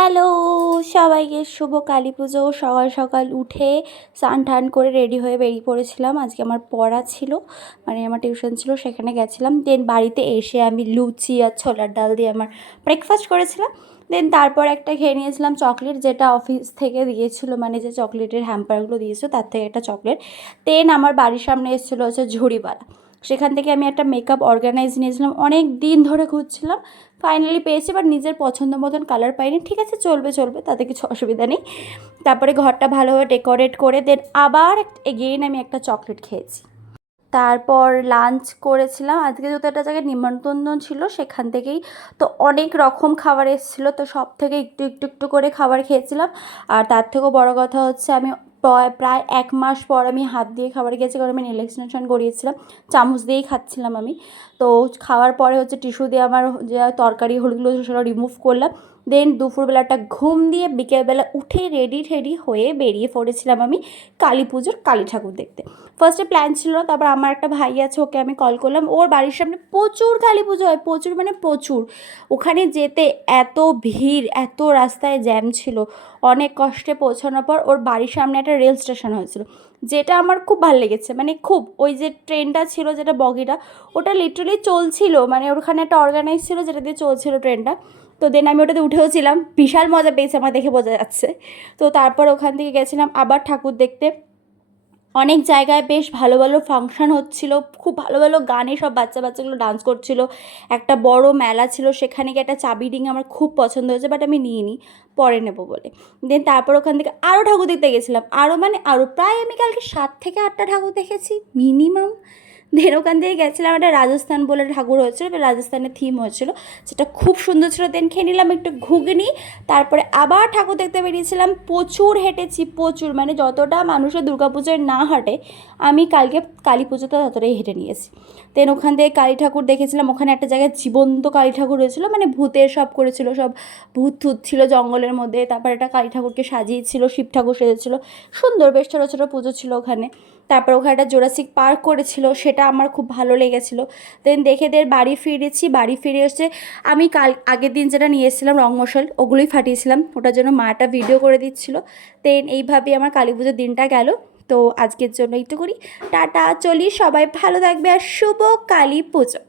Hello সবাইকে শুভ কালী পুজো। সকাল সকাল উঠে স্নান টান করে রেডি হয়ে বেরিয়ে পড়েছিলাম। আজকে আমার পড়া ছিল, মানে আমার টিউশন ছিল, সেখানে গেছিলাম। দেন বাড়িতে এসে আমি লুচি আর ছোলার ডাল দিয়ে আমার ব্রেকফাস্ট করেছিলাম। দেন তারপর একটা খেয়ে নিয়েছিলাম চকলেট, যেটা অফিস থেকে দিয়েছিলো, মানে যে চকলেটের হ্যাম্পারগুলো দিয়েছিলো তার থেকে একটা চকলেট। দেন আমার বাড়ির সামনে এসেছিলো হচ্ছে ঝুড়িওয়ালা, সেখান থেকে আমি একটা মেকআপ অর্গানাইজ নিয়েছিলাম। অনেক দিন ধরে খুঁজছিলাম, ফাইনালি পেয়েছি, বাট নিজের পছন্দ মতন কালার পাইনি। ঠিক আছে, চলবে চলবে, তাতে কিছু অসুবিধা নেই। তারপরে ঘরটা ভালোভাবে ডেকোরেট করে দেন আবার এগেইন আমি একটা চকলেট খেয়েছি। তারপর লাঞ্চ করেছিলাম। আজকে যেহেতু একটা জায়গায় নিমন্ত্রণ ছিল, সেখান থেকেই তো অনেক রকম খাবার এসেছিলো, তো সব থেকে একটু একটু একটু করে খাবার খেয়েছিলাম। আর তার থেকেও বড় কথা হচ্ছে, আমি প্রায় 1 মাস পর আমি হাত দিয়ে খাবার খেয়েছি, কারণ আমি নেল এক্সটেনশন করিয়েছিলাম, চামচ দিয়েই খাচ্ছিলাম আমি। তো খাওয়ার পরে হচ্ছে টিস্যু দিয়ে আমার যে তরকারি হলুদগুলো সেটা রিমুভ করলাম। দেন দুপুরবেলাটা ঘুম দিয়ে বিকেলবেলা উঠে রেডি টেডি হয়ে বেরিয়ে পড়েছিলাম আমি কালী পুজোর কালী ঠাকুর দেখতে। ফার্স্টে প্ল্যান ছিল না, তারপর আমার একটা ভাই আছে, ওকে আমি কল করলাম। ওর বাড়ির সামনে প্রচুর কালী পুজো হয়, প্রচুর মানে প্রচুর। ওখানে যেতে এত ভিড়, এত রাস্তায় জ্যাম ছিল। অনেক কষ্টে পৌঁছানোর পর ওর বাড়ির সামনে একটা রেল স্টেশন হয়েছিল, যেটা আমার খুব ভালো লেগেছে। মানে খুব, ওই যে ট্রেনটা ছিল, যেটা বগিটা, ওটা লিটারালি চলছিল, মানে ওখানে একটা অর্গানাইজ ছিল যেটা দিয়ে চলছিল ট্রেনটা। তো দেন আমি ওটাতে উঠেওছিলাম, বিশাল মজা পেয়েছি, আমার দেখে বোঝা যাচ্ছে। তো তারপর ওখান থেকে গেছিলাম আবার ঠাকুর দেখতে। অনেক জায়গায় বেশ ভালো ভালো ফাংশান হচ্ছিল, খুব ভালো ভালো গানে সব বাচ্চাগুলো ডান্স করছিল। একটা বড় মেলা ছিল, সেখানে গিয়ে একটা চাবি রিং আমার খুব পছন্দ হয়েছে, বাট আমি নিইনি, পরে নেবো বলে। দেন তারপর ওখান থেকে আরও ঠাকুর দেখতে গেছিলাম, আরও প্রায় আমি কালকে 7 থেকে 8টা ঠাকুর দেখেছি মিনিমাম। দেন ওখান থেকে গেছিলাম, একটা রাজস্থান বলে ঠাকুর হয়েছিল, রাজস্থানের থিম হয়েছিল, সেটা খুব সুন্দর ছিল। দেন খেয়ে নিলাম একটু ঘুগনি। তারপরে আবার ঠাকুর দেখতে বেরিয়েছিলাম। প্রচুর হেঁটেছি, প্রচুর, মানে যতটা মানুষের দুর্গাপুজোয় না হাঁটে, আমি কালকে কালী পুজোতে ততটাই হেঁটে নিয়েছি। দেন ওখান থেকে কালী ঠাকুর দেখেছিলাম। ওখানে একটা জায়গায় জীবন্ত কালী ঠাকুর হয়েছিল, মানে ভূতের সব করেছিল, সব ভূত থুত ছিল জঙ্গলের মধ্যে। তারপর একটা কালী ঠাকুরকে সাজিয়েছিল, শিব ঠাকুর সেজেছিল, সুন্দর, বেশ ছোটো ছোটো পুজো ছিল ওখানে। তারপর ওখানে একটা জোরাসিক পার্ক করেছিল, সেটা আমার খুব ভালো লেগেছিলো। দেন দেখে বাড়ি ফিরেছি। বাড়ি ফিরে এসে আমি আগের দিন যেটা নিয়ে এসেছিলাম রং মশাল, ওগুলোই ফাটিয়েছিলাম, ওটার জন্য মাটা ভিডিও করে দিচ্ছিলো। দেন এইভাবেই আমার কালী পুজোর দিনটা গেল। তো আজকের জন্য এইটুকুনি, টাটা, চলি, সবাই ভালো থাকবে, আর শুভ কালী পুজো।